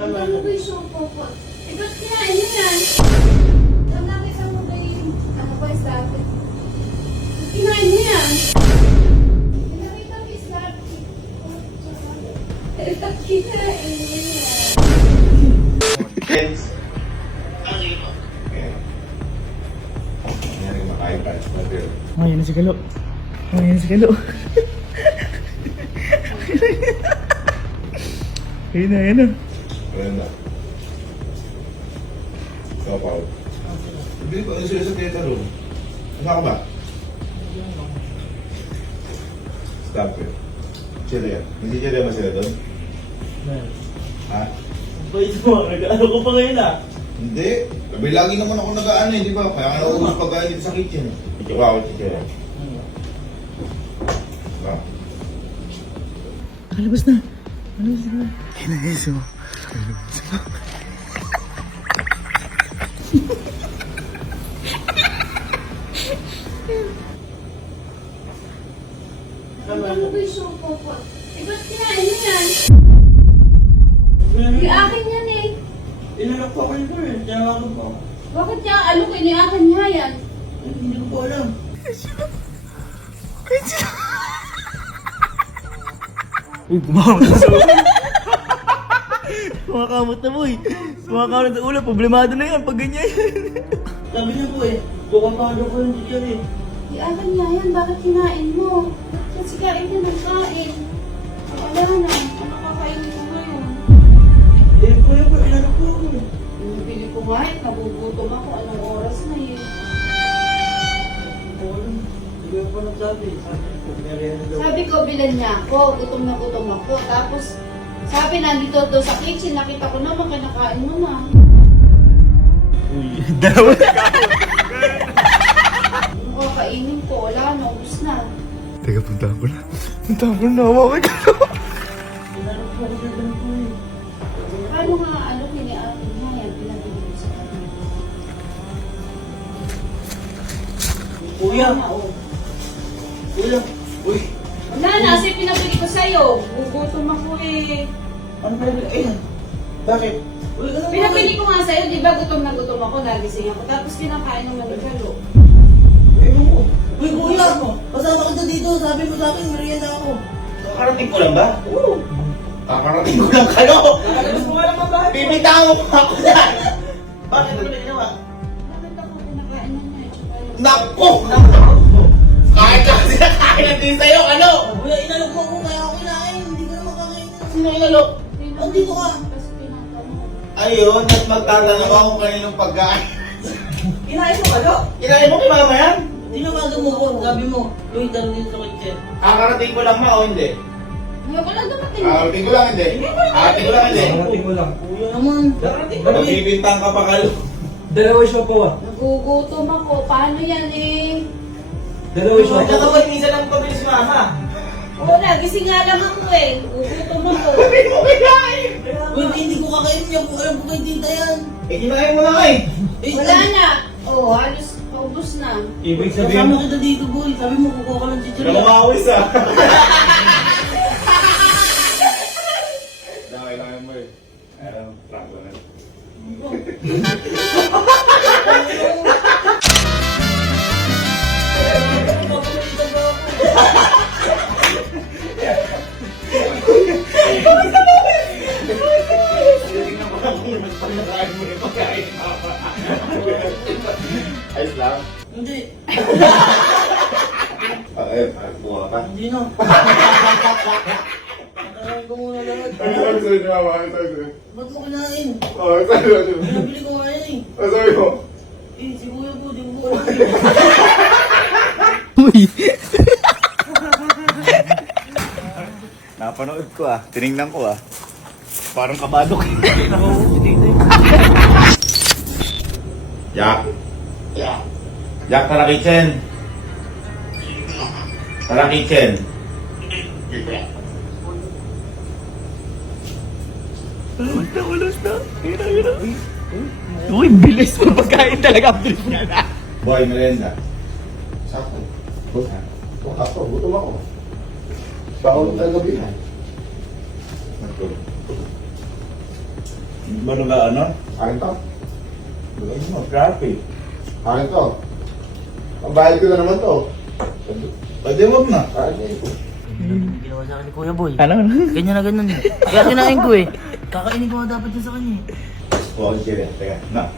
Ano ba yung show po po? Eh, ba't kinain mo yan? Ang nakita mo ba yung, ano ba, slapstick? Kinain mo yan? Nakita mo yung slapstick? Eh, ba't kinain mo yan? Friends. Nangyari maka-iPad natin. Oh, yan na si Kalo. Oh, yan na si Kalo. Ayun na, ayun na. Wala na. Stop out. Hindi ko, ano sila sa theater room? Ano ka ba? Stop it. Chill yan. Hindi chill yan ba sila doon? Ha? Bait mo, nag-ano ko pa ngayon ah. Hindi. Sabi, lagi naman ako nag-ano eh, di ba? Kaya nga naubos pagkain dito sa kitchen. Ikaw ako, chill yan. Ah. Nakalabas na. Nakalabas na. Ayun na, Eso. Ano ba yung show po po? Eh, ba't kinain mo yan? Yung akin yan eh. Ilalak pa ko yun eh. Tinawagan ko. Bakit niya alukin yung akin niya yan? Hindi ko po alam. Uy, kumakamot na sa ulo. Kumakamot na boy. Kumakamot na sa ulo. Problemado na yan pag ganyan. Sabi niya po eh, bukapado ko yung teacher eh. Yung akin niya yan, bakit kinain mo? Kasi kain ka ng kain. Wala na, ano kakainin ko ngayon? Eh, kuya po, ilalak po ako eh. Binibili ko nga eh, nagugutom ako. Anong oras na yun? Hindi ko pa nagsabi. Sabi ko, bilan niya ako. Gutom na gutom ako. Tapos, sabi nandito doon sa kitchen, nakita ko naman, kinakain mo na. Uy, dalawa na ka. Ano kakainin ko? Wala na, ubus na. Teka, puntahan ko na. Puntahan ko na, hawakan ka na. Paano nga, ano, kiniakin niya yan, pinabili ko sa kanya. Kuya. Wala na, oh. Kuya. Uy. Wala na, kasi pinabili ko sa'yo. Gugutom ako eh. Ano ba yun? Ayun. Bakit? Uy, ano ba? Pinabili ko nga sa'yo, di ba gutom na gutom ako, nagising ako. Tapos kinakain ng manigalo. Ayun ko. Uy, kuya. Kasama ka dito. Sabi mo sa akin, merienda ako. Kakarating ko lang ba? Oo. Kakarating ko lang kayo! Nakalabas mo nga naman ba? Bibitaw mo pa ako dyan! Bakit ano na ginawa? Bakit ako kinakain na niya? Tsaka yung... Naku! Kahit lang sinakain natin sa'yo, ano? Kuya, inalok mo ako kaya ako kinain. Hindi ko na makakain. Sino inalok? Andito ka. Kasi pinatanong. Ayun, at magtatanong ako kaninong pagkain. Kinain mo ano? Kinain mo kay mama yan? Tinawagan mo ko. Sabi mo, Uy, dalo dito sa kitchen. Kakarating ko lang ma o hindi? Ngayon ko lang dumating. Kakarating ko lang hindi? Kakarating ko lang hindi? mo lang. Kuya naman. Darating Magbibintang ka pa kalo. Dalawa siya po ah. Nagugutom ako. Paano yan eh? Dalawa Nagkakawal minsan lang pabilis mama. Oo na, gising nga lang ako eh. Nagugutom ako. Sabi mo kinain! Uy, hindi ko kakain niya. Alam ko kay tita yan. Eh, kinain mo na nga eh. Wala na. Oo, halos paubos na. Ibig sabihin mo. Kasama kita dito, boy. Sabi mo, kukuha ka ng chichirya. Namawis ah. Dami lang mo eh. Ayun, prank lang eh. Tingnan mo lang kung mas pagkakain mo yung pagkain ni Papa. Ayos lang. Hindi. Buha ka. Hindi na. Patayin ko muna lahat. Sorry, mama. Sorry. Ba't mo kinain? Oh, sorry. Pinabili ko nga yan eh. Sorry mo. Eh, si kuya po, di ko po alam. Uy! Napanood ko ah. Tinignan ko ah. Parang kabado ka. Oo, si tita yun. Jack. Jack, tara kitchen. Tara kitchen. Ulos na. Hira. Uy, bilis mo pagkain talaga. Bilis niya na. Boy, merienda. Sakto. Gutom ako. Baka ulit ang gabi na. Ba na ano? Akin to. Gawin mo, traffic. Akin to. Pambayad ko na naman to. Pwede mo na. Ginawa sa akin ni Kuya Boy. Ano? Ganyan na ganun. Kaya kinain ko eh. Kakainin ko nga dapat yun sa kanya eh. Oh, sige. Teka, na.